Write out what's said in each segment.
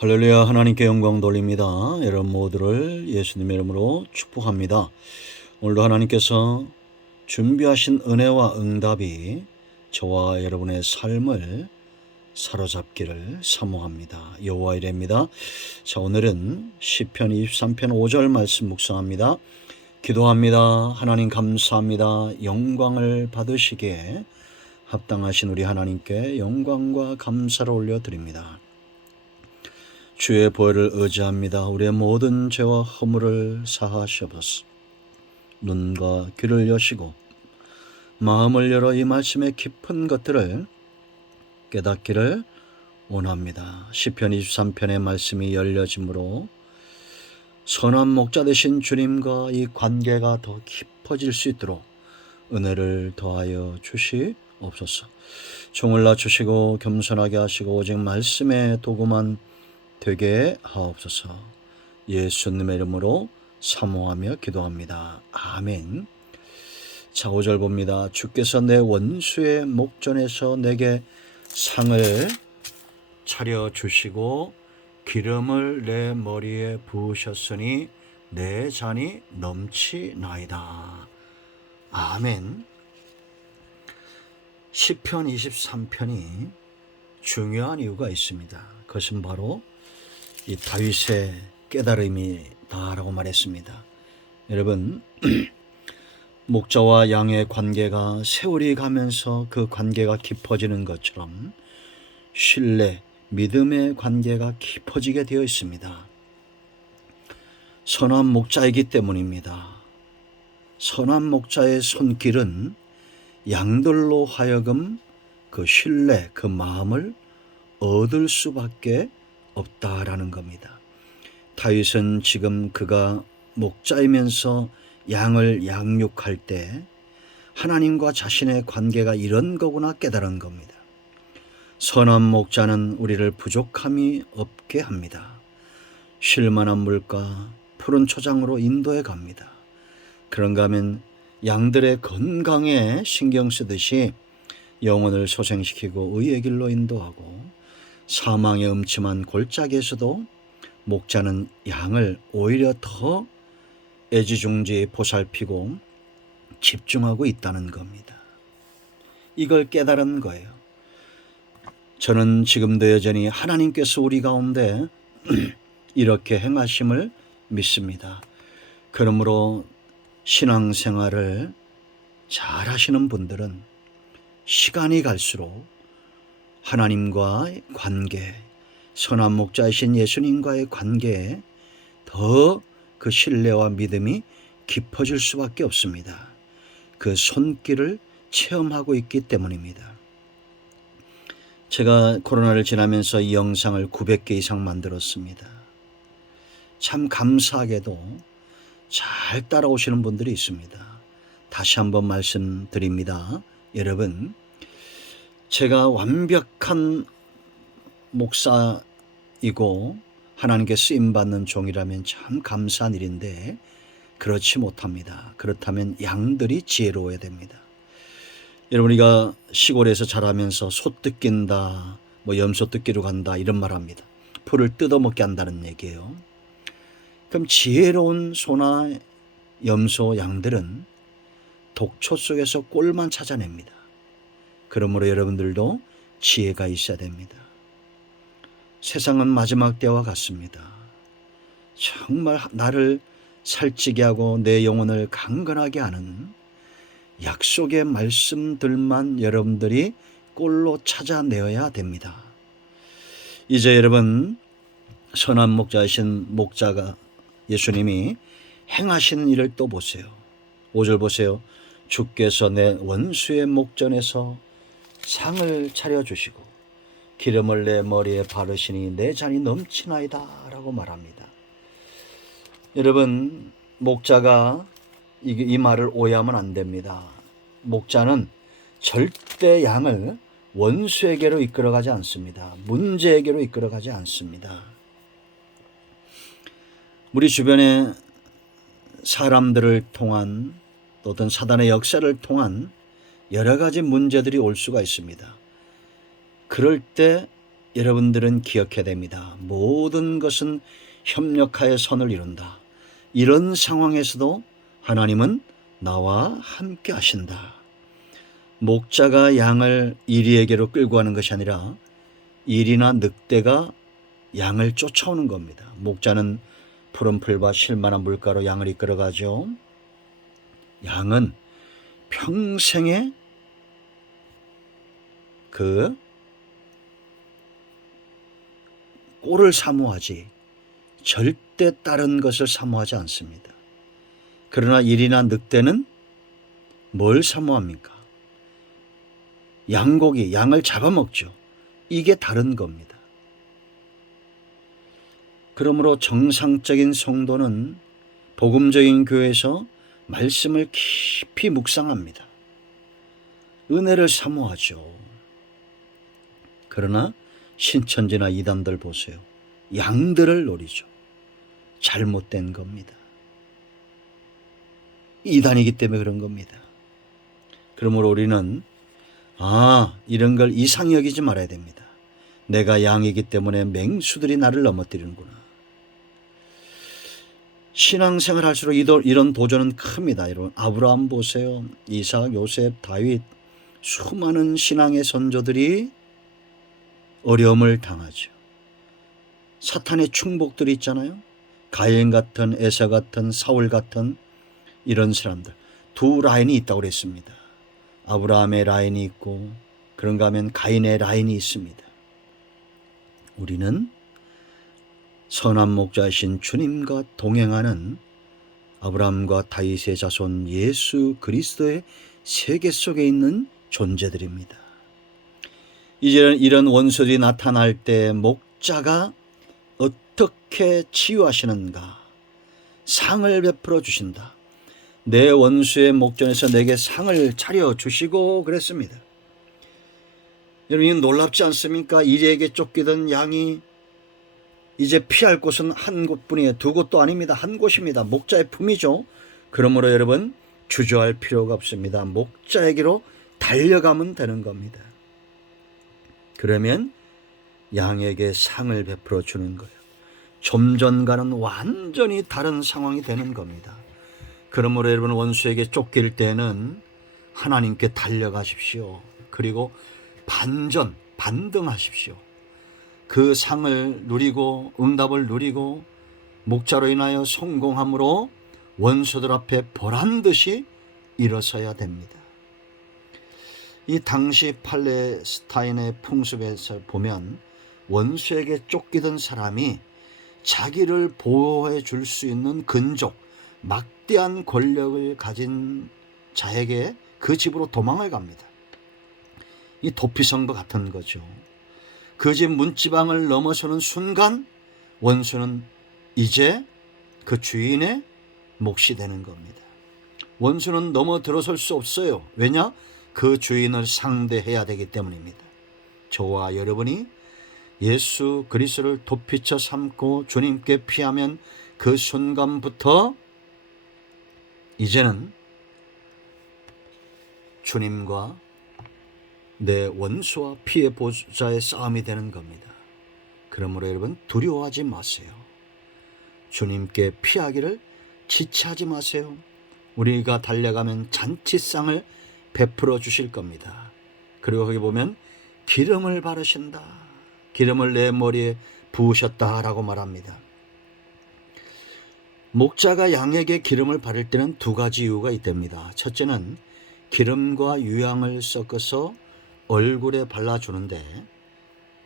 할렐루야. 하나님께 영광 돌립니다. 여러분 모두를 예수님의 이름으로 축복합니다. 오늘도 하나님께서 준비하신 은혜와 응답이 저와 여러분의 삶을 사로잡기를 사모합니다. 여호와 이레입니다. 자, 오늘은 시편 23편 5절 말씀 묵상합니다. 기도합니다. 하나님 감사합니다. 영광을 받으시기에 합당하신 우리 하나님께 영광과 감사를 올려드립니다. 주의 보혈을 의지합니다. 우리의 모든 죄와 허물을 사하시옵소서. 눈과 귀를 여시고 마음을 열어 이 말씀의 깊은 것들을 깨닫기를 원합니다. 시편 23편의 말씀이 열려짐으로 선한 목자 되신 주님과 이 관계가 더 깊어질 수 있도록 은혜를 더하여 주시옵소서. 종을 낮추시고 겸손하게 하시고 오직 말씀의 도구만 되게 하옵소서. 예수님의 이름으로 사모하며 기도합니다. 아멘. 자, 5절 봅니다. 주께서 내 원수의 목전에서 내게 상을 차려주시고 기름을 내 머리에 부으셨으니 내 잔이 넘치나이다. 아멘. 시편 23편이 중요한 이유가 있습니다. 그것은 바로 이 다윗의 깨달음이다라고 말했습니다. 여러분, 목자와 양의 관계가 세월이 가면서 그 관계가 깊어지는 것처럼 신뢰, 믿음의 관계가 깊어지게 되어 있습니다. 선한 목자이기 때문입니다. 선한 목자의 손길은 양들로 하여금 그 신뢰, 그 마음을 얻을 수밖에 없다라는 겁니다. 다윗은 지금 그가 목자이면서 양을 양육할 때 하나님과 자신의 관계가 이런 거구나 깨달은 겁니다. 선한 목자는 우리를 부족함이 없게 합니다. 쉴만한 물가, 푸른 초장으로 인도해 갑니다. 그런가 하면 양들의 건강에 신경 쓰듯이 영혼을 소생시키고 의의 길로 인도하고 사망의 음침한 골짜기에서도 목자는 양을 오히려 더 애지중지 보살피고 집중하고 있다는 겁니다. 이걸 깨달은 거예요. 저는 지금도 여전히 하나님께서 우리 가운데 이렇게 행하심을 믿습니다. 그러므로 신앙생활을 잘 하시는 분들은 시간이 갈수록 하나님과의 관계, 선한 목자이신 예수님과의 관계에 더 그 신뢰와 믿음이 깊어질 수밖에 없습니다. 그 손길을 체험하고 있기 때문입니다. 제가 코로나를 지나면서 이 영상을 900개 이상 만들었습니다. 참 감사하게도 잘 따라오시는 분들이 있습니다. 다시 한번 말씀드립니다. 여러분, 제가 완벽한 목사이고 하나님께 쓰임받는 종이라면 참 감사한 일인데 그렇지 못합니다. 그렇다면 양들이 지혜로워야 됩니다. 여러분, 우리가 시골에서 자라면서 소 뜯긴다, 염소 뜯기로 간다 이런 말 합니다. 풀을 뜯어먹게 한다는 얘기예요. 그럼 지혜로운 소나 염소, 양들은 독초 속에서 꼴만 찾아냅니다. 그러므로 여러분들도 지혜가 있어야 됩니다. 세상은 마지막 때와 같습니다. 정말 나를 살찌게 하고 내 영혼을 강건하게 하는 약속의 말씀들만 여러분들이 꼴로 찾아내어야 됩니다. 이제 여러분, 선한 목자이신 목자가 예수님이 행하시는 일을 또 보세요. 5절 보세요. 주께서 내 원수의 목전에서 상을 차려주시고 기름을 내 머리에 바르시니 내 잔이 넘치나이다 라고 말합니다. 여러분, 목자가 이 말을 오해하면 안 됩니다. 목자는 절대 양을 원수에게로 이끌어가지 않습니다. 문제에게로 이끌어가지 않습니다. 우리 주변의 사람들을 통한 또 어떤 사단의 역사를 통한 여러 가지 문제들이 올 수가 있습니다. 그럴 때 여러분들은 기억해야 됩니다. 모든 것은 협력하여 선을 이룬다. 이런 상황에서도 하나님은 나와 함께 하신다. 목자가 양을 이리에게로 끌고 가는 것이 아니라 이리나 늑대가 양을 쫓아오는 겁니다. 목자는 푸른 풀과 쉴만한 물가로 양을 이끌어가죠. 양은 평생에 그 꼴을 사모하지 절대 다른 것을 사모하지 않습니다. 그러나 이리나 늑대는 뭘 사모합니까? 양고기, 양을 잡아먹죠. 이게 다른 겁니다. 그러므로 정상적인 성도는 복음적인 교회에서 말씀을 깊이 묵상합니다. 은혜를 사모하죠. 그러나 신천지나 이단들 보세요. 양들을 노리죠. 잘못된 겁니다. 이단이기 때문에 그런 겁니다. 그러므로 우리는 이런 걸 이상히 여기지 말아야 됩니다. 내가 양이기 때문에 맹수들이 나를 넘어뜨리는구나. 신앙생활 할수록 이런 도전은 큽니다. 여러분, 아브라함 보세요. 이삭, 요셉, 다윗, 수많은 신앙의 선조들이 어려움을 당하죠. 사탄의 충복들이 있잖아요. 가인 같은, 에서 같은, 사울 같은 이런 사람들. 두 라인이 있다고 그랬습니다. 아브라함의 라인이 있고 그런가 하면 가인의 라인이 있습니다. 우리는 선한 목자이신 주님과 동행하는 아브라함과 다윗의 자손 예수 그리스도의 세계 속에 있는 존재들입니다. 이제 이런 원수들이 나타날 때 목자가 어떻게 치유하시는가? 상을 베풀어 주신다. 내 원수의 목전에서 내게 상을 차려주시고 그랬습니다. 여러분, 놀랍지 않습니까? 이리에게 쫓기던 양이 이제 피할 곳은 한 곳뿐이에요. 두 곳도 아닙니다. 한 곳입니다. 목자의 품이죠. 그러므로 여러분, 주저할 필요가 없습니다. 목자에게로 달려가면 되는 겁니다. 그러면 양에게 상을 베풀어 주는 거예요. 좀 전과는 완전히 다른 상황이 되는 겁니다. 그러므로 여러분, 원수에게 쫓길 때는 하나님께 달려가십시오. 그리고 반등하십시오. 그 상을 누리고 응답을 누리고 목자로 인하여 성공함으로 원수들 앞에 보란듯이 일어서야 됩니다. 이 당시 팔레스타인의 풍습에서 보면 원수에게 쫓기던 사람이 자기를 보호해 줄 수 있는 근족, 막대한 권력을 가진 자에게 그 집으로 도망을 갑니다. 이 도피성도 같은 거죠. 그 집 문지방을 넘어서는 순간 원수는 이제 그 주인의 몫이 되는 겁니다. 원수는 넘어 들어설 수 없어요. 왜냐? 그 주인을 상대해야 되기 때문입니다. 저와 여러분이 예수 그리스도를 도피처 삼고 주님께 피하면 그 순간부터 이제는 주님과 내 원수와 피해 보자의 싸움이 되는 겁니다. 그러므로 여러분, 두려워하지 마세요. 주님께 피하기를 지체하지 마세요. 우리가 달려가면 잔치상을 베풀어 주실 겁니다. 그리고 거기 보면 기름을 바르신다. 기름을 내 머리에 부으셨다라고 말합니다. 목자가 양에게 기름을 바를 때는 두 가지 이유가 있답니다. 첫째는 기름과 유향을 섞어서 얼굴에 발라주는데,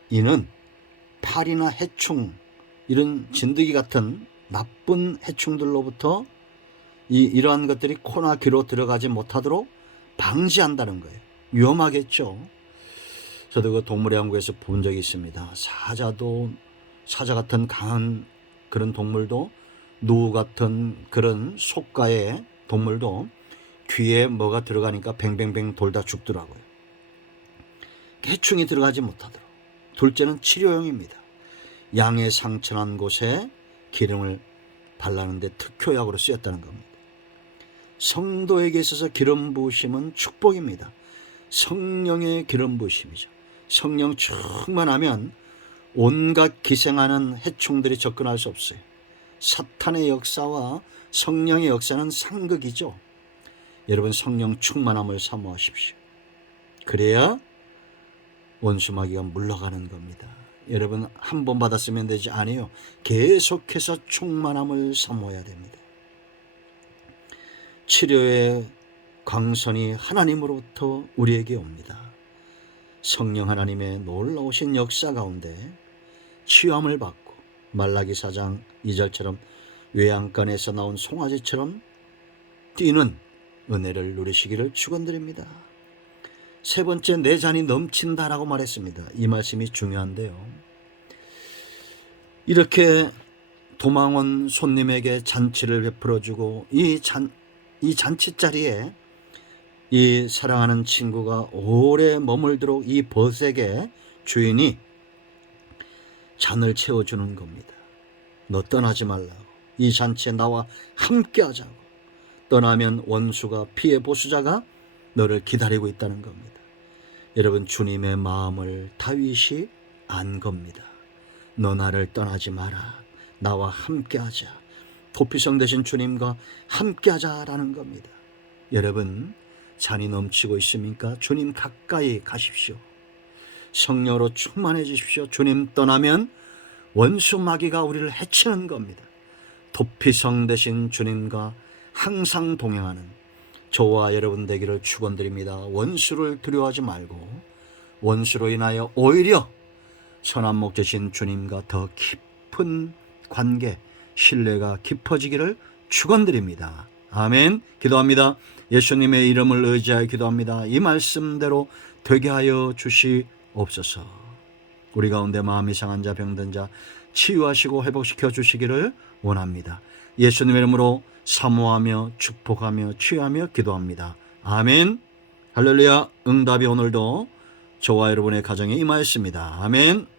이는 파리나 해충, 이런 진드기 같은 나쁜 해충들로부터 이러한 것들이 코나 귀로 들어가지 못하도록 방지한다는 거예요. 위험하겠죠. 저도 그 동물의왕국에서 본 적이 있습니다. 사자 같은 강한 그런 동물도, 누 같은 그런 속가의 동물도 귀에 뭐가 들어가니까 뱅뱅뱅 돌다 죽더라고요. 해충이 들어가지 못하도록. 둘째는 치료용입니다. 양의 상처난 곳에 기름을 발라는데 특효약으로 쓰였다는 겁니다. 성도에게 있어서 기름 부으심은 축복입니다. 성령의 기름 부으심이죠. 성령 충만하면 온갖 기생하는 해충들이 접근할 수 없어요. 사탄의 역사와 성령의 역사는 상극이죠. 여러분 성령 충만함을 사모하십시오. 그래야 원수마귀가 물러가는 겁니다. 여러분 한 번 받았으면 되지 아니에요. 계속해서 충만함을 사모해야 됩니다. 치료의 광선이 하나님으로부터 우리에게 옵니다. 성령 하나님의 놀라우신 역사 가운데 치유함을 받고 말라기 4장 2절처럼 외양간에서 나온 송아지처럼 뛰는 은혜를 누리시기를 축원드립니다. 세 번째, 내 잔이 넘친다라고 말했습니다. 이 말씀이 중요한데요. 이렇게 도망 온 손님에게 잔치를 베풀어주고 이 잔치 자리에 이 사랑하는 친구가 오래 머물도록 이 벗에게 주인이 잔을 채워주는 겁니다. 너 떠나지 말라고. 이 잔치에 나와 함께 하자고. 떠나면 원수가 피해 보수자가 너를 기다리고 있다는 겁니다. 여러분 주님의 마음을 다윗이 안 겁니다. 너 나를 떠나지 마라. 나와 함께 하자. 도피성 되신 주님과 함께 하자라는 겁니다. 여러분 잔이 넘치고 있습니까? 주님 가까이 가십시오. 성령으로 충만해지십시오. 주님 떠나면 원수 마귀가 우리를 해치는 겁니다. 도피성 되신 주님과 항상 동행하는 저와 여러분 되기를 축원드립니다. 원수를 두려워하지 말고 원수로 인하여 오히려 선한 목자신 주님과 더 깊은 관계, 신뢰가 깊어지기를 축원드립니다. 아멘. 기도합니다. 예수님의 이름을 의지하여 기도합니다. 이 말씀대로 되게 하여 주시옵소서. 우리 가운데 마음이 상한 자, 병든 자 치유하시고 회복시켜 주시기를 원합니다. 예수님의 이름으로 사모하며 축복하며 치유하며 기도합니다. 아멘. 할렐루야. 응답이 오늘도 저와 여러분의 가정에 임하였습니다. 아멘.